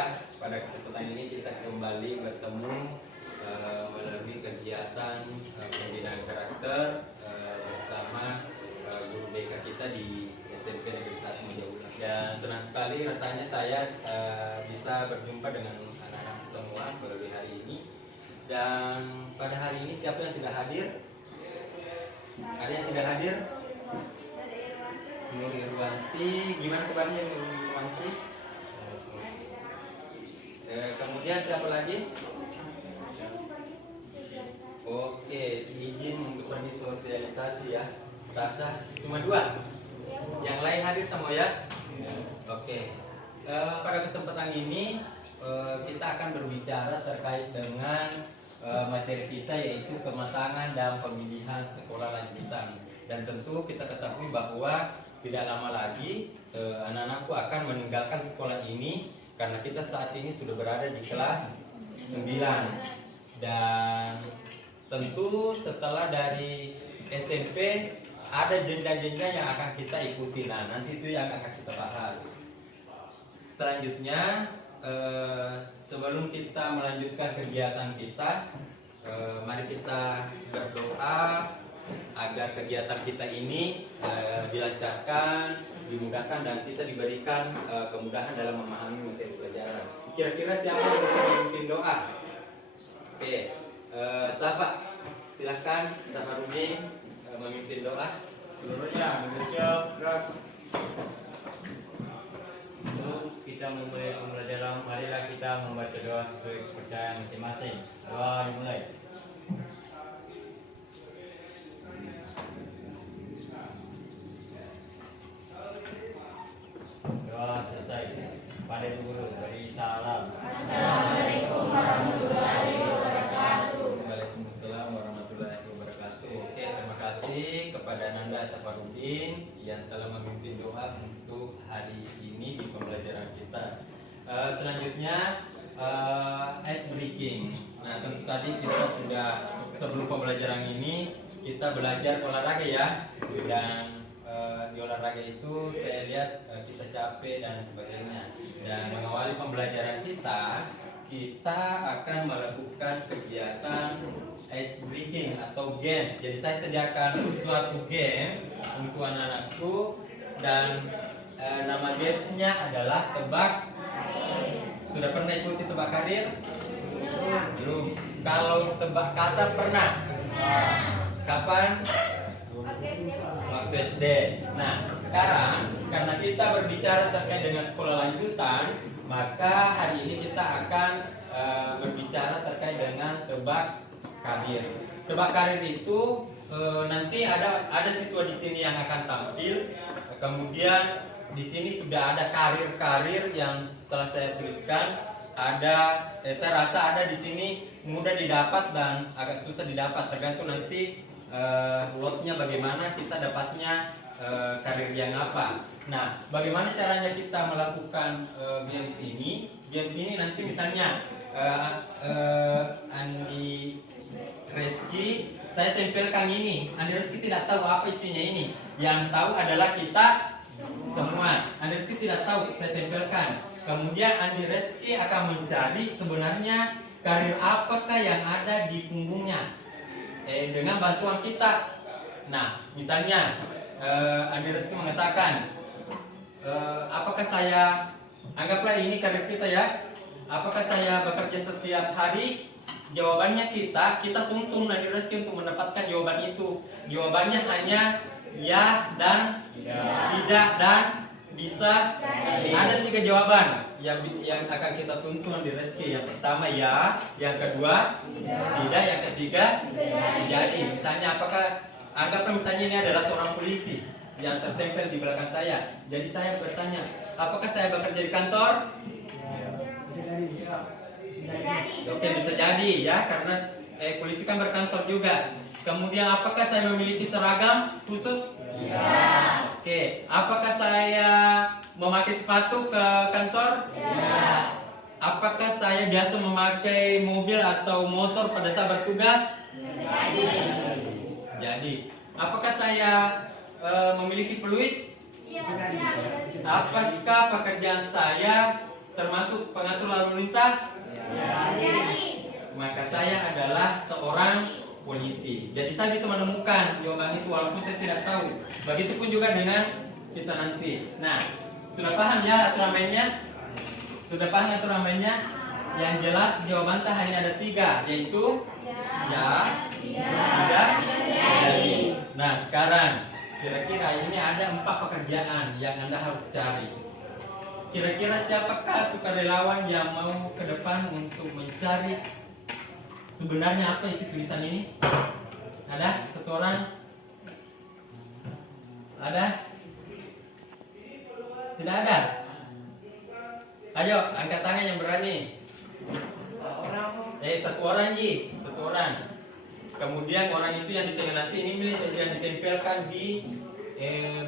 Alhamdulillah pada kesempatan ini kita kembali bertemu melalui kegiatan pembinaan karakter bersama guru BK kita di SMP Negeri 1 Majaulah. Dan senang sekali rasanya saya bisa berjumpa dengan anak-anak semua melalui hari ini. Dan pada hari ini siapa yang tidak hadir? Ada yang tidak hadir? Nur Irwanti, gimana kabarnya Nur Irwanti? Kemudian siapa lagi? Oke, izin untuk pergi sosialisasi ya. Tasha cuma 2. Yang lain hadir semua ya? Oke. Pada kesempatan ini kita akan berbicara terkait dengan materi kita, yaitu kematangan dalam pemilihan sekolah lanjutan. Dan tentu kita ketahui bahwa tidak lama lagi anak-anakku akan meninggalkan sekolah ini, karena kita saat ini sudah berada di kelas 9. Dan tentu setelah dari SMP ada jenjang-jenjang yang akan kita ikuti. Nah, nanti itu yang akan kita bahas. Selanjutnya, sebelum kita melanjutkan kegiatan kita, mari kita berdoa agar kegiatan kita ini dilancarkan, dimudahkan, dan kita diberikan kemudahan dalam memahami materi pelajaran. Kira-kira siapa yang bisa memimpin doa? Oke, Safa, silahkan Safarudin memimpin doa. Seluruhnya bersiap gerak. Sebelum kita memulai pembelajaran, marilah kita membaca doa sesuai kepercayaan masing-masing. Doa dimulai. Doa selesai. Pada Ibu Guru beri salam. Assalamualaikum warahmatullahi wabarakatuh. Waalaikumsalam warahmatullahi wabarakatuh. Oke, terima kasih kepada Nanda Safarudin yang telah memimpin doa untuk hari ini di pembelajaran kita. Selanjutnya ice breaking. Nah, tentu tadi kita sudah sebelum pembelajaran ini kita belajar olahraga ya. Dan di olahraga itu saya lihat kita capek dan sebagainya. Dan mengawali pembelajaran kita akan melakukan kegiatan ice breaking atau games. Jadi saya sediakan suatu games untuk anak-anakku, dan nama gamesnya adalah tebak. Sudah pernah ikuti tebak karir? Belum. Kalau tebak kata pernah? Kapan? Waktu SD. Nah, sekarang karena kita berbicara terkait dengan sekolah lanjutan, maka hari ini kita akan berbicara terkait dengan tebak karir. Tebak karir itu nanti ada siswa di sini yang akan tampil. Kemudian di sini sudah ada karir-karir yang telah saya tuliskan. Saya rasa ada di sini mudah didapat dan agak susah didapat, tergantung nanti lotnya bagaimana, kita dapatnya karir yang apa. Nah, bagaimana caranya kita melakukan games ini? Games ini nanti misalnya Andi Reski, saya tempelkan ini. Andi Reski tidak tahu apa isinya ini. Yang tahu adalah kita semua. Andi Reski tidak tahu, saya tempelkan. Kemudian Andi Reski akan mencari sebenarnya karir apakah yang ada di punggungnya dengan bantuan kita. Nah, misalnya Andi Reski mengatakan, apakah saya, anggaplah ini karir kita ya, apakah saya bekerja setiap hari? Jawabannya kita tuntun Andi Reski untuk mendapatkan jawaban itu. Jawabannya hanya ya dan tidak dan bisa. Ada 3 jawaban yang akan kita tuntun Andi Reski. Yang pertama ya, yang kedua tidak, yang ketiga bisa jadi. Misalnya anggaplah misalnya ini adalah seorang polisi yang tertempel di belakang saya. Jadi saya bertanya, apakah saya bekerja di kantor? Oke, bisa jadi ya, karena polisi kan berkantor juga. Kemudian apakah saya memiliki seragam khusus? Ya. Oke, apakah saya memakai sepatu ke kantor? Ya. Apakah saya biasa memakai mobil atau motor pada saat bertugas? Jadi, apakah saya memiliki peluit? Ya. Apakah pekerjaan saya termasuk pengatur lalu lintas? Maka saya adalah seorang polisi. Jadi saya bisa menemukan jawaban itu walaupun saya tidak tahu. Begitupun juga dengan kita nanti. Nah, sudah paham ya aturan mainnya? Sudah paham aturan mainnya? Yang jelas jawaban tak hanya ada 3, yaitu ya, tidak, jadi. Nah, sekarang kira-kira ini ada 4 pekerjaan yang Anda harus cari. Kira-kira siapakah sukarelawan yang mau ke depan untuk mencari sebenarnya apa isi tulisan ini? Ada? Satu orang? Ada? Tidak ada? Ayo, angkat tangan yang berani. Satu orang Ji, satu orang. Kemudian orang itu yang di tengah nanti ini milik yang ditempelkan di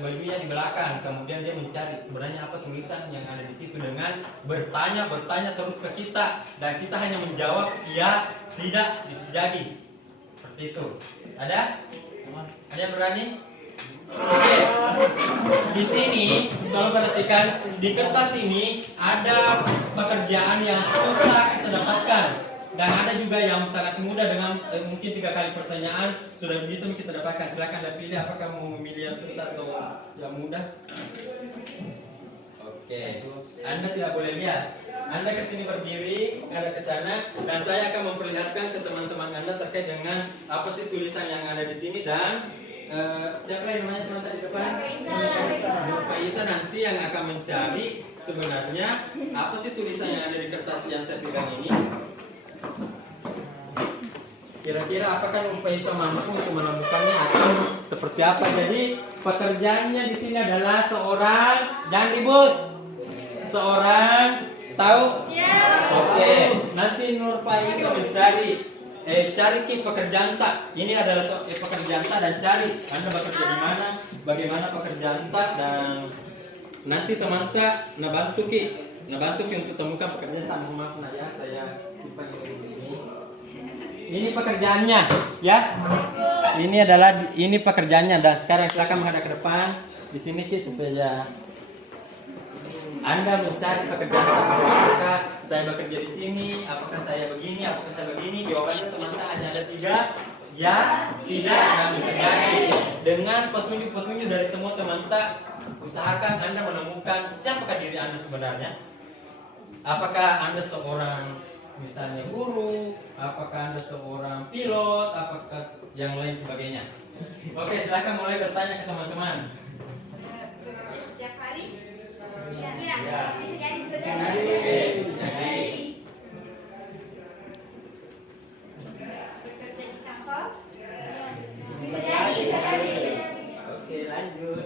bajunya di belakang. Kemudian dia mencari sebenarnya apa tulisan yang ada di situ dengan bertanya terus ke kita dan kita hanya menjawab iya, tidak, bisa jadi. Seperti itu. Ada? Ada yang berani? Oke. Di sini kalau perhatikan di kertas ini ada pekerjaan yang susah kita dapatkan dan ada juga yang sangat mudah dengan mungkin 3 kali pertanyaan sudah bisa kita dapatkan. Silakan Anda pilih apakah mau memilih yang susah atau yang mudah. Oke. Anda tidak boleh lihat. Anda ke sini berdiri, Anda ke sana, dan saya akan memperlihatkan ke teman-teman Anda terkait dengan apa sih tulisan yang ada di sini dan siapa yang namanya teman tadi depan? Pak Isa nanti yang akan mencari sebenarnya apa sih tulisan yang ada di kertas yang saya pegang ini. Kira-kira apakah Pak Isa mampu untuk menemukannya atau seperti apa? Jadi pekerjaannya di sini adalah seorang, jangan ribut, seorang tahu? Oke, nanti Nur Pak Isa mencari cari pekerjaan tak. Ini adalah pekerjaan tak dan cari Anda bekerja di mana, bagaimana pekerjaan tak dan nanti teman tak nabantu ki untuk temukan pekerjaan tak. Mohon maaf ya, saya simpan di sini. Ini pekerjaannya, ya. Ini pekerjaannya dan sekarang silakan menghadap ke depan di sini ki supaya Anda mencari pekerjaan apakah saya bekerja di sini, apakah saya begini, apakah saya begini. Jawabannya teman-teman hanya ada 3, ya, tidak, dan bisa jadi. Dengan petunjuk-petunjuk dari semua teman-teman, usahakan Anda menemukan siapakah diri Anda sebenarnya. Apakah Anda seorang misalnya guru, apakah Anda seorang pilot, apakah yang lain sebagainya. Oke, silakan mulai bertanya ke teman-teman. Setiap hari? Ya. Bisa jadi. Bekerja di kantor? Bisa jadi. Oke, lanjut.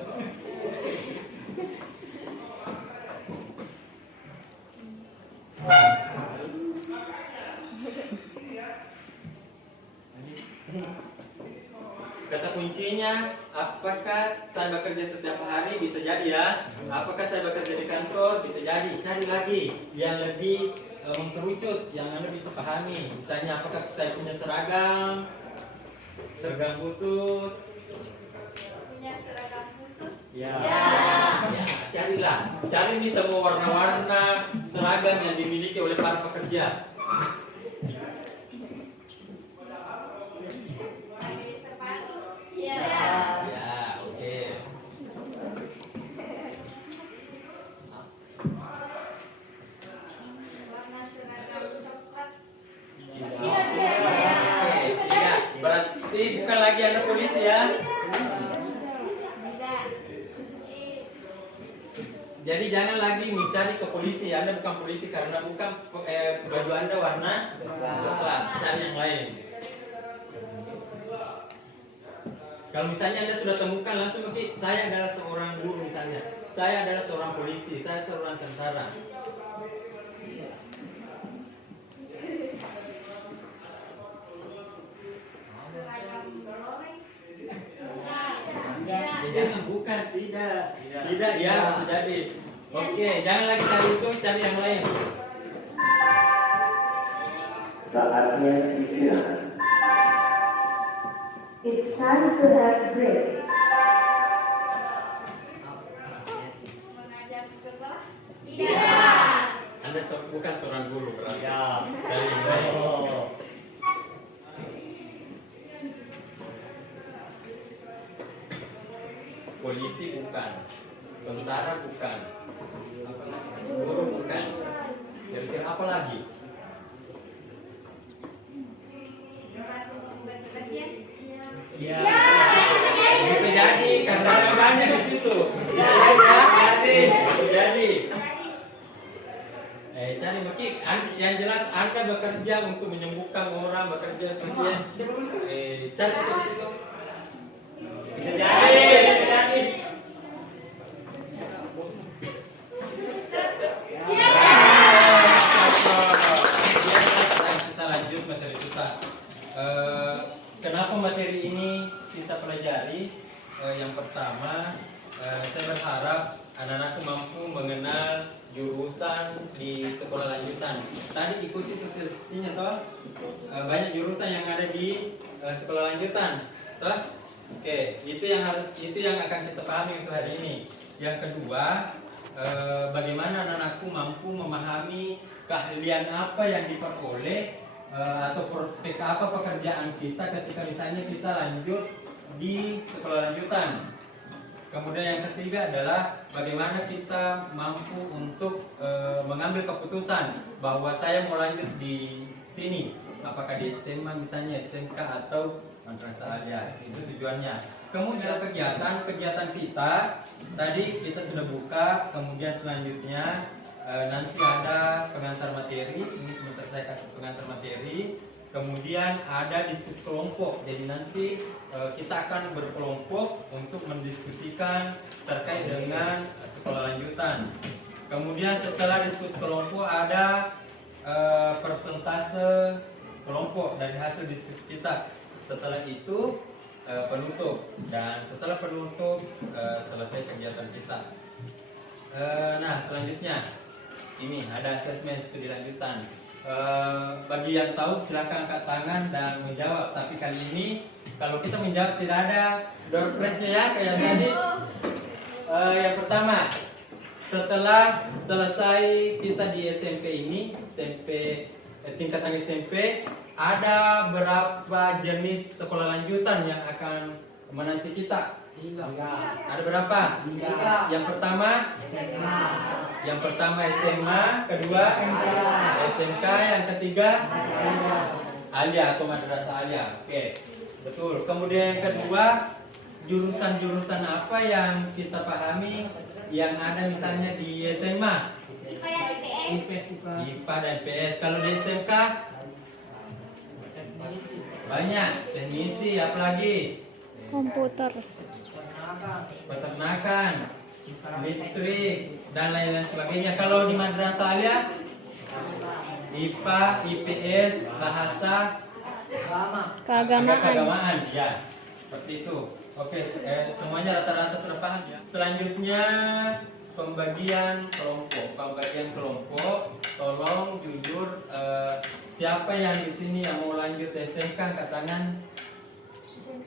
Kata kuncinya, apakah saya bekerja setiap hari? Bisa jadi ya. Apakah saya bekerja di kantor? Bisa jadi. Cari lagi yang lebih mengkerucut, yang Anda bisa pahami. Misalnya, apakah saya punya seragam khusus? Punya seragam khusus? Ya, carilah. Cari nih semua warna-warna seragam yang dimiliki oleh para pekerja. Pakai sepatu? Ya. Ya, oke. Warna seragam coklat? Ya, berarti bukan lagi Anda polisi ya. Jadi jangan lagi mencari ke polisi. Anda bukan polisi karena bukan baju Anda warna coklat. Cari yang lain. Kalau misalnya Anda sudah temukan langsung nanti saya adalah seorang guru misalnya. Saya adalah seorang polisi, saya seorang tentara. Seragam loreng? Ya, jangan bukan, tidak ya bisa jadi. Oke, jangan lagi cari itu, cari yang lain. Saatnya istirahat. It's time to have break. Mengajar di sekolah? Anda Anda bukan seorang guru berarti. Ya. Baik. Oh. Polisi bukan, tentara bukan, guru bukan. Kira-kira apa lagi? Pembantu pasien. Ya. Bisa jadi karena banyak di situ. Bisa jadi. Bisa jadi. Tadi Maki, yang jelas Anda bekerja untuk menyembuhkan orang, bekerja pasien. Cari di situ. Bisa jadi. Bisa jadi. Kita lanjut materi kita. Kenapa materi ini kita pelajari? Yang pertama, saya berharap anak-anak mampu mengenal jurusan di sekolah lanjutan. Tadi ikuti sosialisasinya toh. Banyak jurusan yang ada di sekolah lanjutan, toh. Oke, itu yang akan kita pahami untuk hari ini. Yang kedua, bagaimana anak-anakku mampu memahami keahlian apa yang diperoleh atau prospek apa pekerjaan kita ketika misalnya kita lanjut di sekolah lanjutan. Kemudian yang ketiga adalah bagaimana kita mampu untuk mengambil keputusan bahwa saya mau lanjut di sini, apakah di SMA misalnya, SMK atau madrasah aliyah. Itu tujuannya. Kemudian kegiatan kita tadi kita sudah buka. Kemudian selanjutnya nanti ada pengantar materi. Ini sebentar saya kasih pengantar materi. Kemudian ada diskusi kelompok. Jadi nanti kita akan berkelompok untuk mendiskusikan terkait dengan sekolah lanjutan. Kemudian setelah diskusi kelompok ada persentase kelompok dari hasil diskusi kita. Setelah itu penutup, dan setelah penutup selesai kegiatan kita. Nah selanjutnya ini ada asesmen studi lanjutan. Bagi yang tahu silakan angkat tangan dan menjawab. Tapi kali ini kalau kita menjawab tidak ada door prize-nya ya kayak tadi. Yang pertama, setelah selesai kita di SMP ini, tingkatan SMP, ada berapa jenis sekolah lanjutan yang akan menanti kita? 3. Ada berapa? 3. Yang pertama SMA, kedua SMK, yang ketiga aliyah atau madrasah aliyah. Oke, betul. Kemudian yang kedua, jurusan-jurusan apa yang kita pahami yang ada misalnya di SMA? IPA dan IPS. IPA dan IPS. Kalau di SMK banyak, teknisi, apalagi komputer, peternakan, listrik, dan lain-lain sebagainya. Kalau di madrasah aliyah, IPA, IPS, bahasa, keagamaan, ya, seperti itu. Oke, semuanya rata-rata sudah paham ya. Selanjutnya pembagian kelompok. Tolong jujur, siapa yang di sini yang mau lanjut SMK angkat tangan.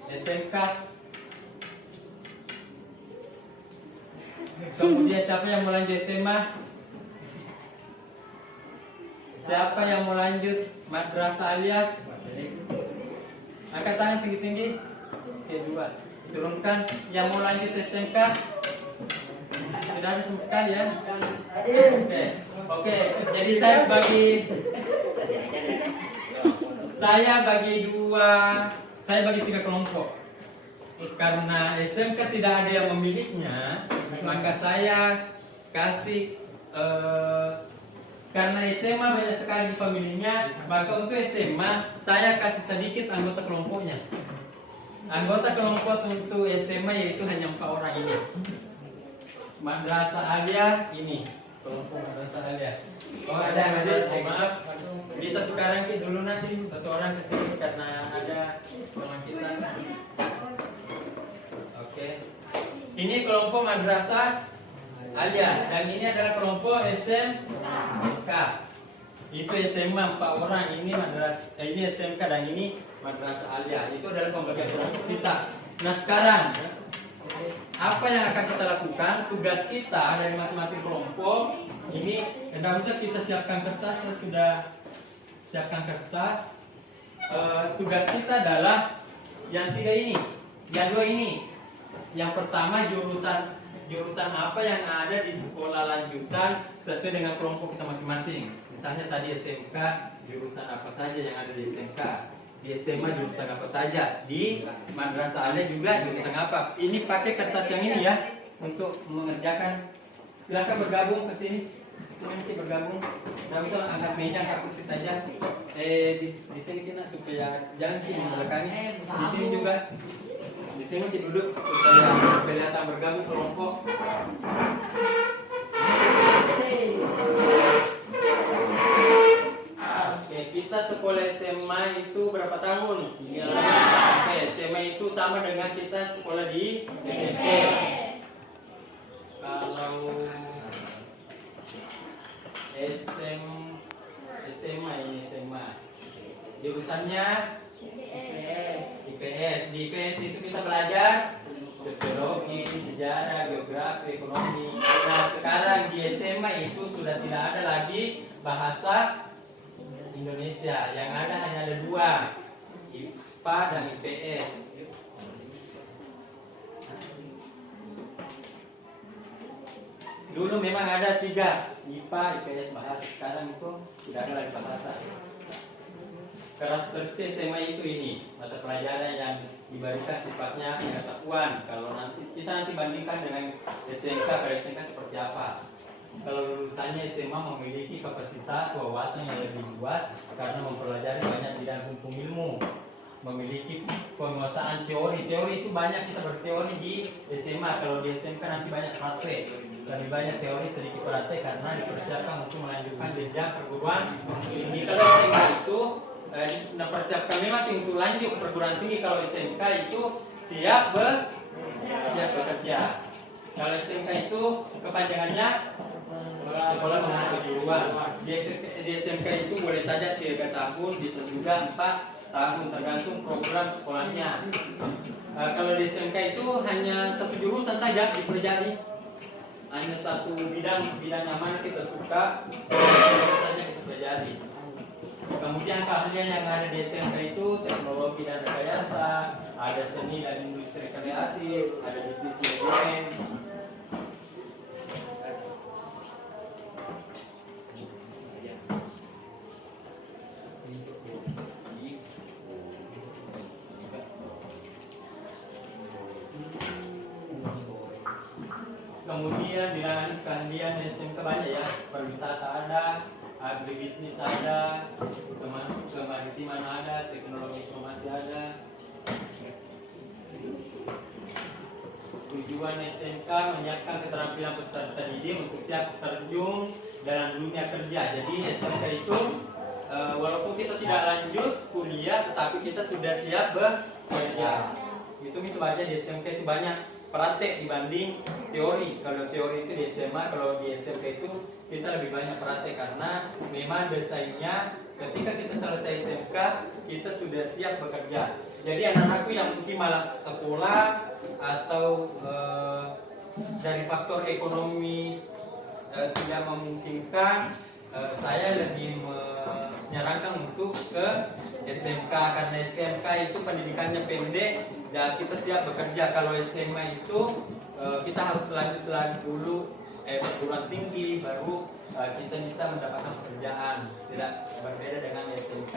SMK. Kemudian siapa yang mau lanjut SMA? Siapa yang mau lanjut madrasah aliyah? Angkat tangan tinggi-tinggi. Oke, 2. Turunkan. Yang mau lanjut SMK? Tidak ada sama sekali ya. Oke. Jadi saya bagi 3 kelompok. Karena SMK tidak ada yang memilikinya, maka saya kasih karena SMA banyak sekali pemilihnya, maka untuk SMA saya kasih sedikit anggota kelompoknya. Anggota kelompok untuk SMA yaitu hanya 4 orang ini. Madrasah aliyah ini, kelompok madrasah aliyah. Oh ada yang ada, maaf. Bisa tukaran dulu nanti, 1 orang ke sini karena ada teman kita. Oke. Ini kelompok madrasah aliyah dan ini adalah kelompok SMK. Itu SMA 4 orang, ini ini SMK dan ini madrasah aliyah. Itu adalah pembagian kelompok kita. Nah sekarang apa yang akan kita lakukan? Tugas kita dari masing-masing kelompok Ini tidak usah kita siapkan kertas, saya sudah siapkan kertas. Tugas kita adalah yang 3 ini, yang 2 ini. Yang pertama jurusan apa yang ada di sekolah lanjutan sesuai dengan kelompok kita masing-masing. Misalnya tadi SMK, jurusan apa saja yang ada di SMK. Di SMA jurusan apa saja. Di madrasah ada juga jurusan apa. Ini pakai kertas yang ini ya untuk mengerjakan. Silakan bergabung ke sini. Nanti bergabung. Nah, misalnya angkat meja, angkat kursi saja. Di sini kita supaya jangan kita membelakangi. Di sini juga. Di sini kita duduk supaya kelihatan bergabung kelompok. Oke, kita sekolah SMA itu berapa tahun? Iya. Oke, SMA itu sama dengan kita sekolah di SMP. Kalau SMA ini SMA. Jurusannya IPS. Di IPS itu kita belajar sosiologi, sejarah, geografi, ekonomi. Nah, sekarang di SMA itu sudah tidak ada lagi bahasa Indonesia. Yang ada hanya ada 2, IPA dan IPS. Dulu memang ada 3, IPA, IPS, bahasa. Sekarang itu sudah ada lagi bahasa. Karakteristik SMA itu ini, mata pelajaran yang diberikan sifatnya pengetahuan. Kalau nanti bandingkan dengan SMK, pada SMK seperti apa. Kalau lulusannya SMA memiliki kapasitas wawasan yang lebih luas karena mempelajari banyak bidang hukum ilmu, memiliki penguasaan teori. Teori itu banyak, kita berteori di SMA. Kalau di SMK nanti banyak praktek, lebih banyak teori sedikit praktek karena dipersiapkan untuk melanjutkan jenjang perguruan tinggi. Kalau SMA itu mempersiapkan memang untuk lanjut perguruan tinggi. Kalau SMK itu siap bekerja. Kalau SMK itu kepanjangannya sekolah menengah kejuruan. Di SMK itu boleh saja 3 tahun, bisa juga 4 tahun tergantung program sekolahnya. Kalau di SMK itu hanya 1 jurusan saja dipelajari, hanya 1 bidang yang mana kita suka saja kita pelajari. Kemudian keahlian yang ada di SMK itu teknologi dan rekayasa, ada seni dan industri kreatif, ada bisnis manajemen. Kemudian bilangan keahlian SMK banyak ya, perwisata ada, agribisnis ada, kemaritiman ada, teknologi informasi ada. Tujuan SMK menyiapkan keterampilan peserta didik untuk siap terjun dalam dunia kerja. Jadi SMK itu walaupun kita tidak lanjut kuliah, tetapi kita sudah siap bekerja. Itu misalnya di SMK itu banyak praktek dibanding teori. Kalau teori itu di SMA, kalau di SMK itu kita lebih banyak praktek karena memang desainnya ketika kita selesai SMK kita sudah siap bekerja. Jadi anak-anakku yang mungkin malas sekolah atau dari faktor ekonomi tidak memungkinkan, saya lebih menyarankan untuk ke SMK karena SMK itu pendidikannya pendek dan kita siap bekerja. Kalau SMA itu kita harus lanjut dulu perguruan tinggi baru kita bisa mendapatkan pekerjaan, tidak berbeda dengan SMK.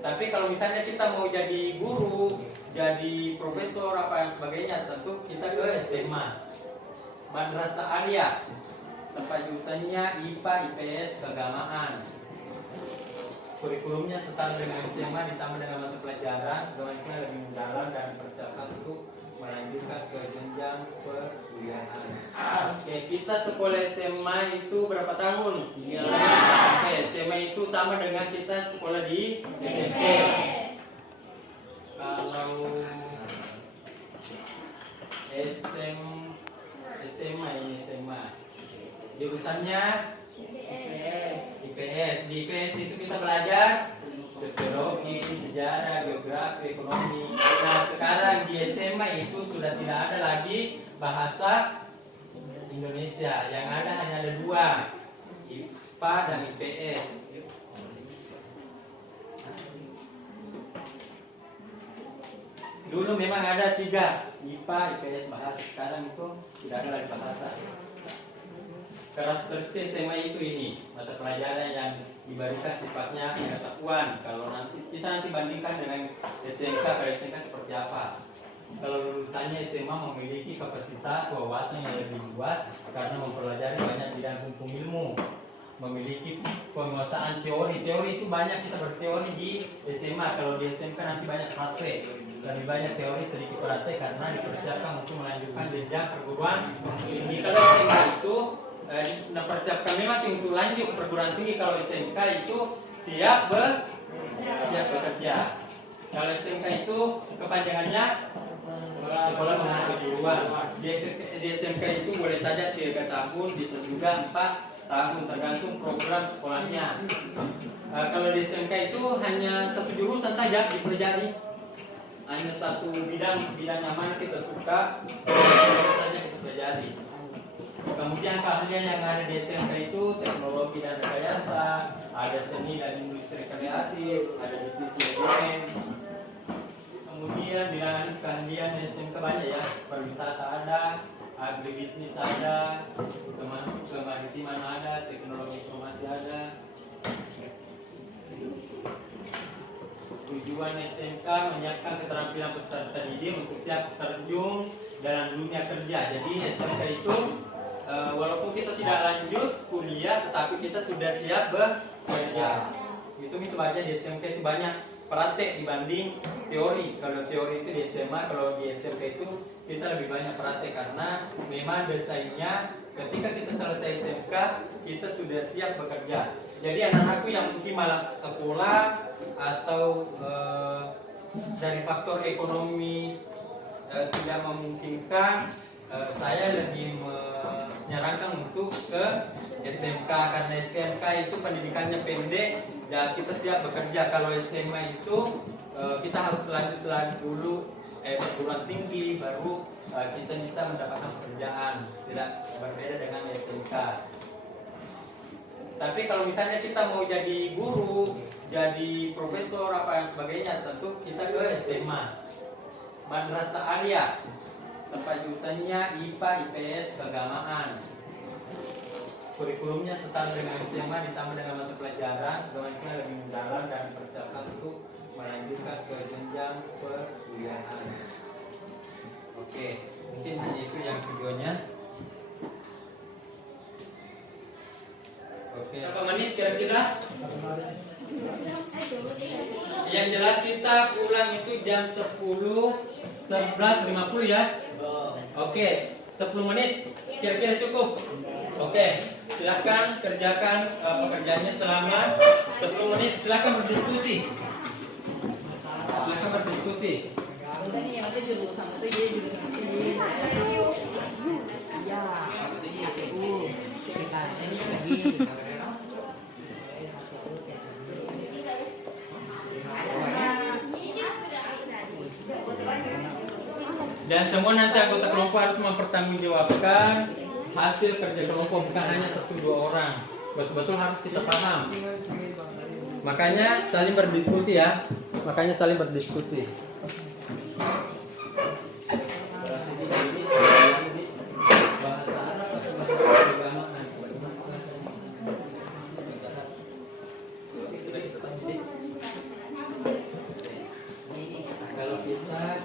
Tapi kalau misalnya kita mau jadi guru, jadi profesor apa yang sebagainya, tentu kita ke SMA. Madrasah Aliyah, tempat jurusannya IPA, IPS, keagamaan. Kurikulumnya setara dengan SMA ditambah dengan mata pelajaran, doanya lebih mendalam dan dipersiapkan untuk melanjutkan ke jenjang perkuliahan. Oke, kita sekolah SMA itu berapa tahun? Iya. Oke, SMA itu sama dengan kita sekolah di SMP. Kalau SMA ini SMA. Jurusannya IPS. Di IPS itu kita belajar sosiologi, sejarah, geografi, ekonomi. Nah, sekarang di SMA itu sudah tidak ada lagi bahasa Indonesia. Indonesia. Yang ada hanya ada dua, IPA dan IPS. Dulu memang ada tiga, IPA, IPS, bahasa. Sekarang itu tidak ada lagi bahasa. Karakteristik SMA itu ini, mata pelajaran yang diberikan sifatnya pengetahuan. Kalau nanti kita bandingkan dengan SMK, pada SMK seperti apa? Kalau lulusannya SMA memiliki kapasitas wawasan yang lebih luas karena mempelajari banyak bidang hukum ilmu, memiliki penguasaan teori. Teori itu banyak kita berteori di SMA. Kalau di SMK nanti banyak praktek, lebih banyak teori sedikit praktek karena dipersiapkan untuk melanjutkan jenjang perguruan tinggi. Kalau SMK itu mempersiapkan memang untuk lanjut perguruan tinggi. Kalau SMK itu siap bekerja. Kalau SMK itu kepanjangannya sekolah menengah kejuruan. Di SMK itu boleh saja 3 tahun, bisa juga 4 tahun tergantung program sekolahnya. Kalau di SMK itu hanya satu jurusan saja dipelajari, hanya satu bidang yang mana kita suka, itu saja kita pelajari. Kemudian keahlian yang ada di SMK itu teknologi dan rekayasa, ada seni dan industri kreatif, ada bisnis manajemen. Kemudian bilangan keahlian di SMK banyak ya, pariwisata ada, agribisnis ada, kemaritiman ada, teknologi informasi ada. Tujuan SMK menyiapkan keterampilan peserta didik untuk siap terjun dalam dunia kerja. Jadi SMK itu walaupun kita tidak lanjut kuliah, tetapi kita sudah siap bekerja. Itu misalnya di SMK itu banyak praktek dibanding teori. Kalau teori itu di SMA, kalau di SMK itu kita lebih banyak praktek karena memang bersaingnya ketika kita selesai SMK kita sudah siap bekerja. Jadi anak-anakku yang mungkin malas sekolah atau dari faktor ekonomi tidak memungkinkan, saya lebih menyarankan untuk ke SMK karena SMK itu pendidikannya pendek dan kita siap bekerja. Kalau SMA itu kita harus lanjut dulu perguruan tinggi baru kita bisa mendapatkan pekerjaan, tidak berbeda dengan SMK. Tapi kalau misalnya kita mau jadi guru, jadi profesor apa yang sebagainya, tentu kita ke SMA, Madrasah Aliyah. Tempat jurusannya IPA, IPS, keagamaan. Kurikulumnya setara dengan SMA ditambah dengan mata pelajaran, doanya lebih mendalam dan dipersiapkan untuk melanjutkan ke jenjang perkuliahan. Oke, mungkin itu yang videonya. Oke, berapa menit kira-kira? Yang jelas kita pulang itu jam 11.50 ya. Oke, 10 menit kira-kira cukup. Oke, silakan kerjakan pekerjaannya selama 10 menit. Silakan berdiskusi. Silakan berdiskusi. Dan semua nanti anggota kelompok harus mempertanggungjawabkan hasil kerja kelompok, bukan hanya 1-2 orang. Betul-betul harus kita paham. Makanya saling berdiskusi ya. Makanya saling berdiskusi. Kalau kita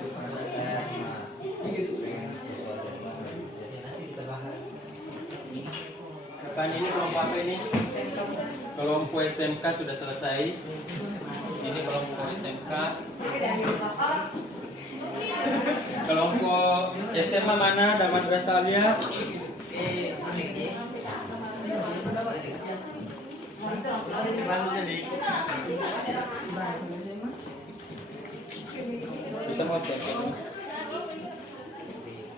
kan ini kelompok apa ini? Kelompok SMK sudah selesai. Ini kelompok SMK. Kelompok SMA mana? Ada Madrasah Aliyah. Bisa mau cek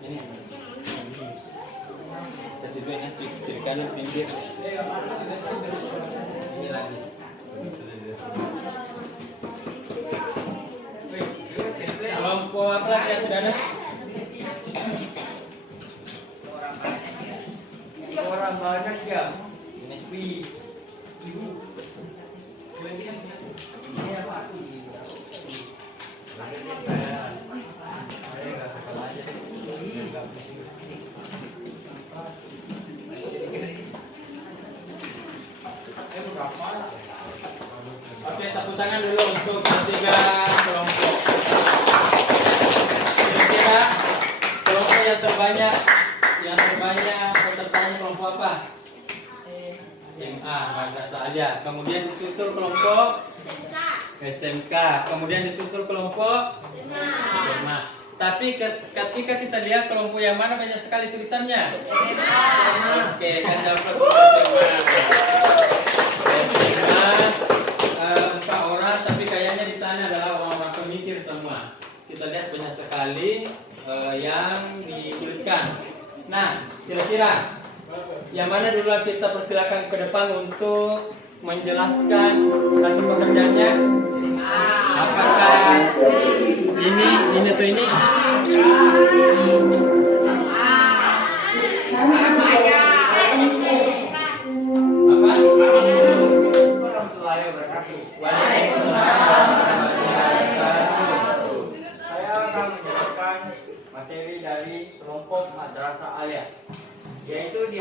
ini. Kasih dua ya, kiri kanan pinggir. Ini lagi. Kelompok apa yang sudah ada? banyak ya. Tapi saya nggak sekolah aja. Oke, tepuk tangan dulu untuk ketiga kelompok. Kira-kira kelompok yang terbanyak pesertanya kelompok apa? MA, Madrasah Alia. Kemudian disusul kelompok SMK. Kemudian disusul kelompok SMA. Tapi ketika kita lihat kelompok yang mana banyak sekali tulisannya? Oke, kasih aplaus untuk SMA. 4 orang, tapi kayaknya di sana adalah orang-orang pemikir semua. Kita lihat banyak sekali yang dituliskan. Nah, kira-kira yang mana dulu kita persilakan ke depan untuk menjelaskan hasil pekerjaannya? Apakah ini atau ini? Apa? Saya akan menjelaskan materi dari kelompok Madrasah Alia. Yaitu di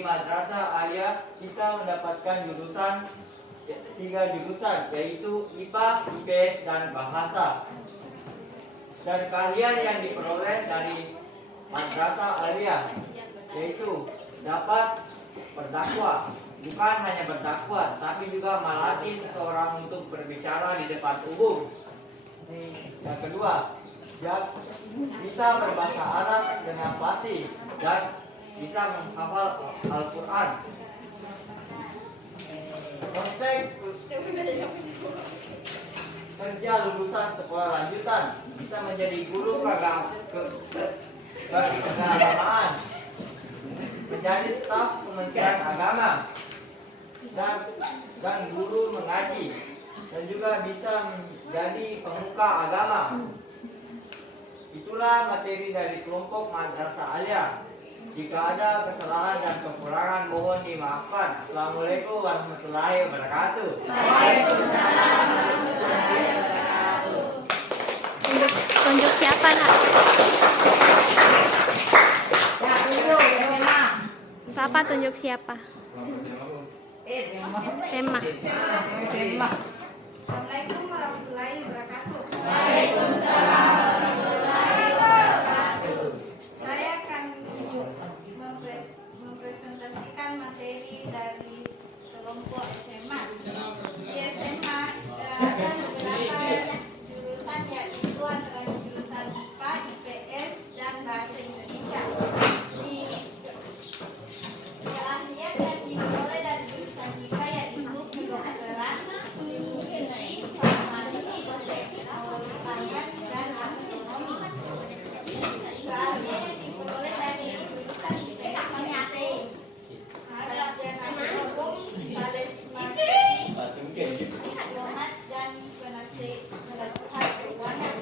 Madrasah Alia kita mendapatkan jurusan 3 jurusan, yaitu IPA, IPS, dan Bahasa. Dan keahlian yang diperoleh dari Madrasah Alia yaitu dapat berdakwah. Bukan hanya berdakwah, tapi juga melatih seseorang untuk berbicara di depan umum. Yang kedua, bisa berbahasa Arab dengan fasih dan bisa menghafal Al-Quran. Prospek kerja lulusan sekolah lanjutan bisa menjadi guru keagamaan, menjadi staf Kementerian Agama, dan guru mengaji, dan juga bisa menjadi pemuka agama. Itulah materi dari kelompok Madrasah Alia. Jika ada kesalahan dan kekurangan mohon dimaafkan. Assalamualaikum warahmatullahi wabarakatuh. Tunjuk siapa nak? Siapa tunjuk siapa? Sema. Assalamualaikum warahmatullahi wabarakatuh. Saya akan mempresentasikan materi dari kelompok SMA. Di SMA ada beberapa jurusan, yaitu antara jurusan IPA, IPS, dan Bahasa Indonesia. Keahlian yang diperoleh dari jurusan IPA yaitu kedokteran, gizi, farmasi, teknik pangan, dan astronomi. Keahlian yang diperoleh dari jurusan IPS yaitu sarjana hukum, sales marketing, diplomat, dan penasehat keuangan.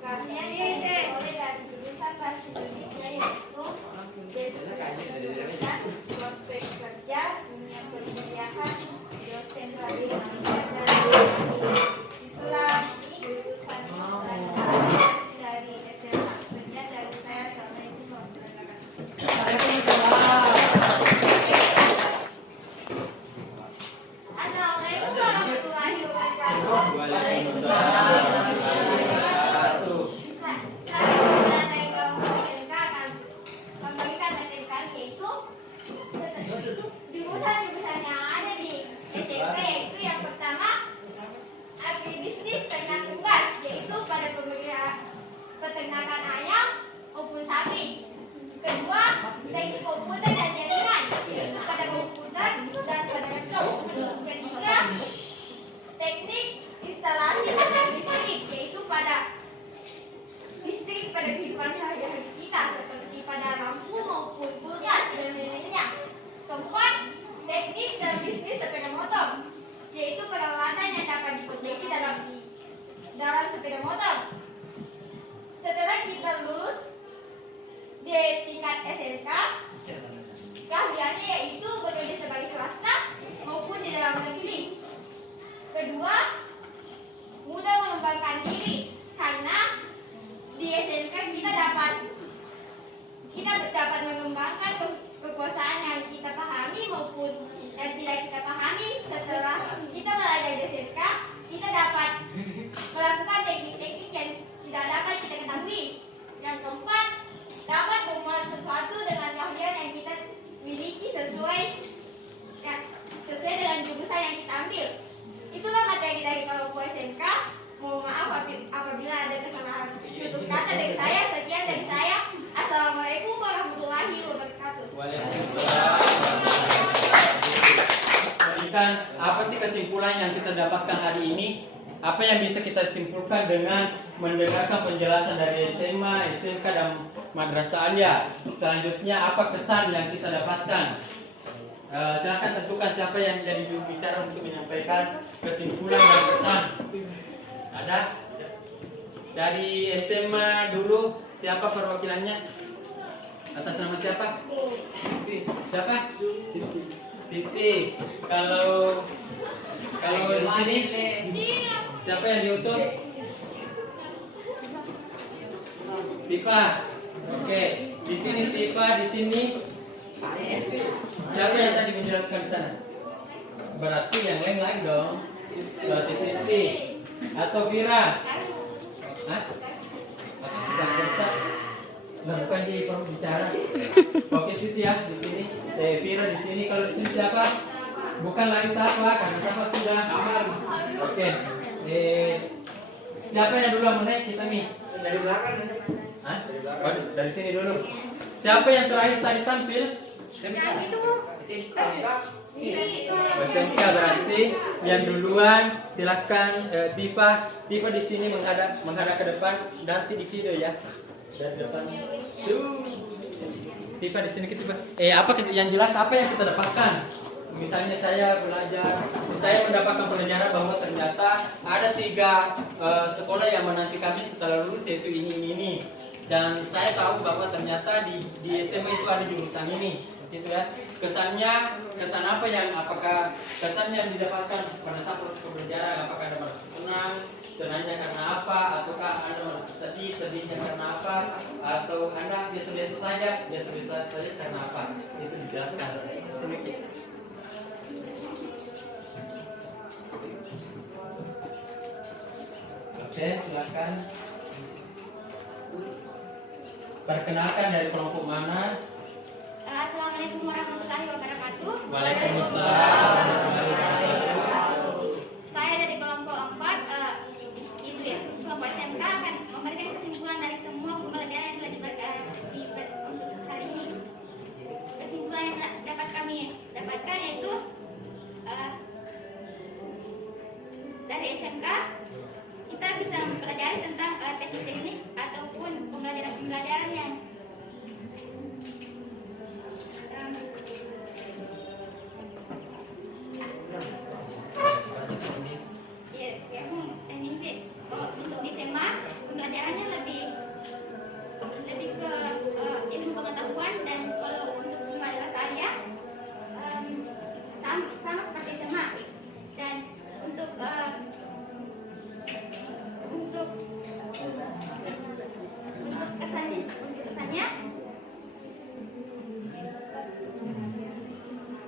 Keahlian yang diperoleh dari jurusan Bahasa Indonesia yaitu deskripsi prospek kerja, dunia perkuliahan, dosen radio Indonesia, dan itulah jurusan dari SMA. Sekian dari saya. Assalamualaikum warahmatullahi wabarakatuh. Assalamualaikum warahmatullahi wabarakatuh. Waalaikumsalam warahmatullahi wabarakatuh. Saya mengenai kelompok SMK akan memberikan materi kami yaitu jurusan-jurusan yang ada di SMP, yaitu yang pertama agribisnis ternak unggas, yaitu pada peternakan ayam maupun sapi. Kedua, teknik komputer dan jaringan, yaitu pada komputer dan pada laptop. Ketiga, teknik instalasi listrik, yaitu pada listrik pada kehidupan sehari-hari kita, seperti pada lampu maupun kulkas dan lain-lainnya. Keempat, teknik dan bisnis sepeda motor, yaitu peralatan yang dapat diperbaiki dalam sepeda motor. Setelah kita lulus di tingkat SMK, keahliannya yaitu bekerja sebagai swasta maupun di dalam negeri. Kedua, mudah mengembangkan diri karena di SMK kita dapat mengembangkan kekuasaan yang kita pahami maupun yang tidak kita pahami. Setelah kita belajar di SMK, kita dapat melakukan teknik-teknik yang tidak dapat kita ketahui. Yang keempat, dapat membuat sesuatu dengan keahlian yang kita miliki sesuai dengan jurusan yang kita ambil. Itulah materi dari kelompok SMK. Mohon maaf apabila ada kesalahan tutur kata dari saya. Sekian dari saya. Assalamualaikum warahmatullahi wabarakatuh. Waalaikumsalam. Apa sih kesimpulan yang kita dapatkan hari ini? Apa yang bisa kita simpulkan dengan mendengarkan penjelasan dari SMA, SMK, dan Madrasah Alia? Selanjutnya, apa kesan yang kita dapatkan? Silakan tentukan siapa yang jadi juru bicara untuk menyampaikan kesimpulan dan kesan. Ada? Dari SMA dulu, siapa perwakilannya? Atas nama siapa? Siapa? Siti. Kalau di sini siapa yang diutus? Tipa. Oke. Di sini Tipa, di sini siapa yang tadi menjelaskan di sana? Berarti yang lain dong. Berarti Siti atau Vira? Hah? Bukan di bicara. Oke, Siti ya di sini. Vira di sini. Kalau di sini siapa? Bukan lagi siapa, karena siapa sudah aman. Oke. Siapa yang dulu mau naik kita nih? Dari belakang. Hah? Oh, dari sini dulu. Siapa yang terakhir tadi tampil? Yang itu SMK berarti yang duluan. Silakan Tipa di sini menghadap ke depan, nanti di video ya. Dari depan. Tipa di sini kita. Apa yang jelas apa yang kita dapatkan? Misalnya saya mendapatkan pelajaran bahwa ternyata ada 3 sekolah yang menanti kami setelah lulus, yaitu ini. Dan saya tahu bahwa ternyata di SMA itu ada jurusan ini, gitu ya. Kesan apakah kesan yang didapatkan pada saat proses pembelajaran? Apakah ada merasa senangnya karena apa? Ataukah Anda merasa sedihnya karena apa? Atau Anda biasa-biasa saja karena apa? Itu dijelaskan sedikit. Oke, silakan. Perkenalkan dari kelompok mana? Assalamualaikum warahmatullahi wabarakatuh. Waalaikumsalam. Saya dari kelompok 4, kelompok SMK akan memberikan kesimpulan dari semua pembelajaran yang telah untuk hari ini. Kesimpulan yang dapat kami dapatkan yaitu dari SMK kita bisa mempelajari tentang teknik-teknik ataupun pembelajaran yang untuk di SMA pembelajarannya lebih ke ilmu pengetahuan, dan kalau untuk di Madrasah Alia sama seperti SMA. Dan untuk kesannya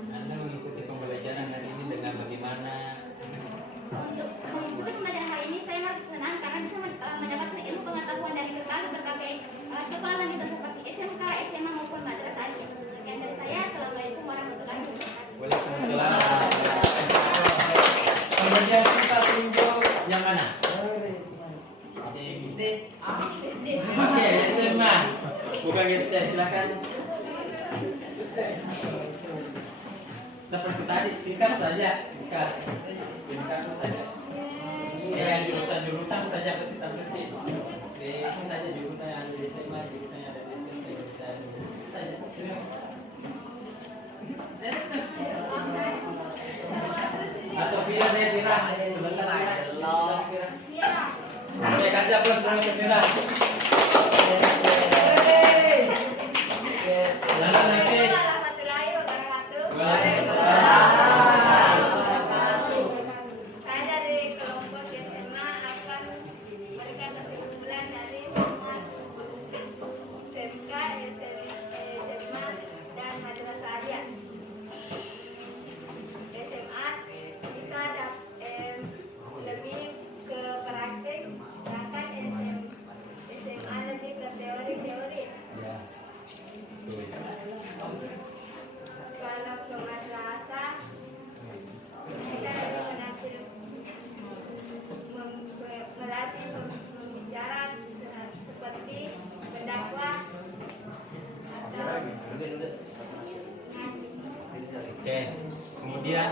Anda mengikuti pembelajaran hari ini dengan bagaimana? untuk mengikuti pembelajaran hari ini saya merasa senang karena bisa mendapatkan ilmu pengetahuan dari berbagai sekolah lanjutan seperti SMK, SMA maupun Madrasah Alia. Sekian dari saya. Assalamualaikum warahmatullahi wabarakatuh. Waalaikumsalam. Kemudian kita tunjuk yang mana? Oke, SMA. Bukan SD, silakan. Seperti tadi, singkat saja. Singkat saja. Yang jurusan saja kita ngerti. Itu saja jurusan yang ada di SMA, jurusan yang ada di SMP, jurusan saja. Atau Vira. Sebentar Vira. Oke, kasih aplaus dulu untuk Vira. Lalu nanti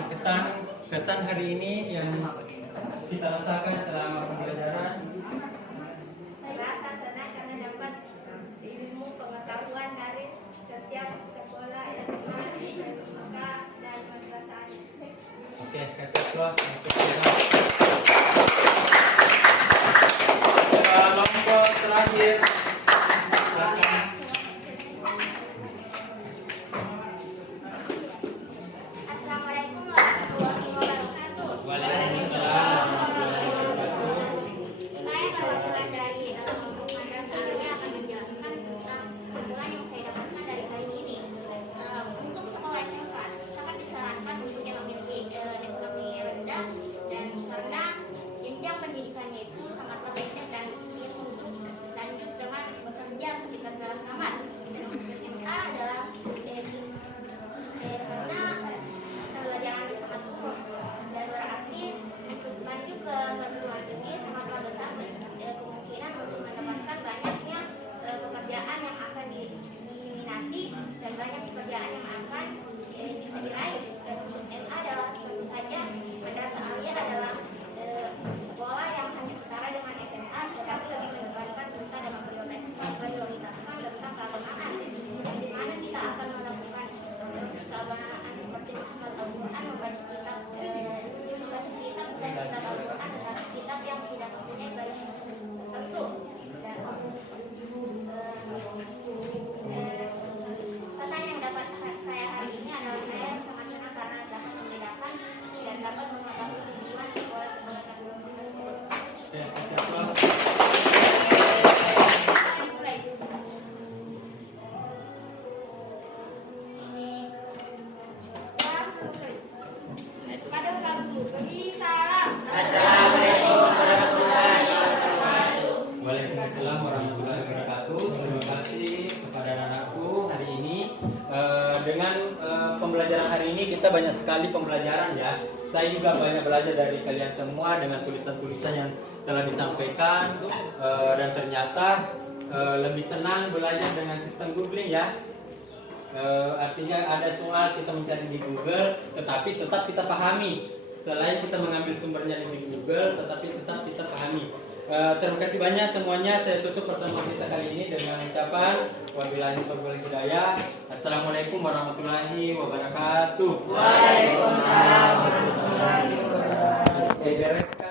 kesan hari ini yang kita rasakan selama pembelajaran. Merasa senang karena dapat ilmu pengetahuan dari setiap sekolah yang ada di Mekah dan madrasah. Oke, kasih aplaus untuk kita. Kelompok terakhir. Silakan. Assalamualaikum warahmatullahi wabarakatuh. Waalaikumsalam warahmatullahi wabarakatuh. Saya perwakilan dari kelompok madrasah Alia akan menjelaskan tentang semua yang saya dapatkan dari hari ini. Untuk sekolah SMK sangat disarankan untuk yang memiliki ekonomi rendah dan karena jenjang pendidikannya itu sangatlah pendek dan ingin untuk lanjut dengan bekerja ketika dalam kamar. Dan untuk SMK adalah karena pembelajaran itu sangat umum dan berarti untuk maju ke perguruan tinggi sangatlah besar kemungkinan untuk mendapatkan banyaknya pekerjaan yang akan diminati dan banyak pekerjaan yang akan bisa diraih. Dan untuk MA adalah tentu saja Madrasah Alia adalah sekolah yang hanya setara dengan SMA tetapi lebih mengedepankan tentang dan memprioritaskan tentang keagamaan yang dimana kita akan melakukan keagamaan seperti menghafal Al-Quran, membaca kitab dan kitab Al-Quran adalah kitab yang tidak mempunyai baris tertentu. Dan pesan yang dapat saya hari ini adalah saya sangat senang karena dapat membedakan dan dapat mengetahui tujuan sekolah sebagai perguruan tersebut. Oke, kasih aplaus. Waalaikumsalam warahmatullahi wabarakatuh. Terima kasih kepada anakku hari ini. Dengan pembelajaran hari ini kita banyak sekali pembelajaran ya. Saya juga banyak belajar dari kalian semua dengan tulisan-tulisan yang telah disampaikan dan ternyata lebih senang belajar dengan sistem googling ya. Artinya ada soal kita mencari di Google, tetapi tetap kita pahami. Selain kita mengambil sumbernya di Google, tetapi tetap kita pahami. Terima kasih banyak semuanya. Saya tutup pertemuan kita kali ini dengan ucapan wabillahi taufiq wal hidayah. Assalamualaikum warahmatullahi wabarakatuh. Waalaikumsalam warahmatullahi wabarakatuh.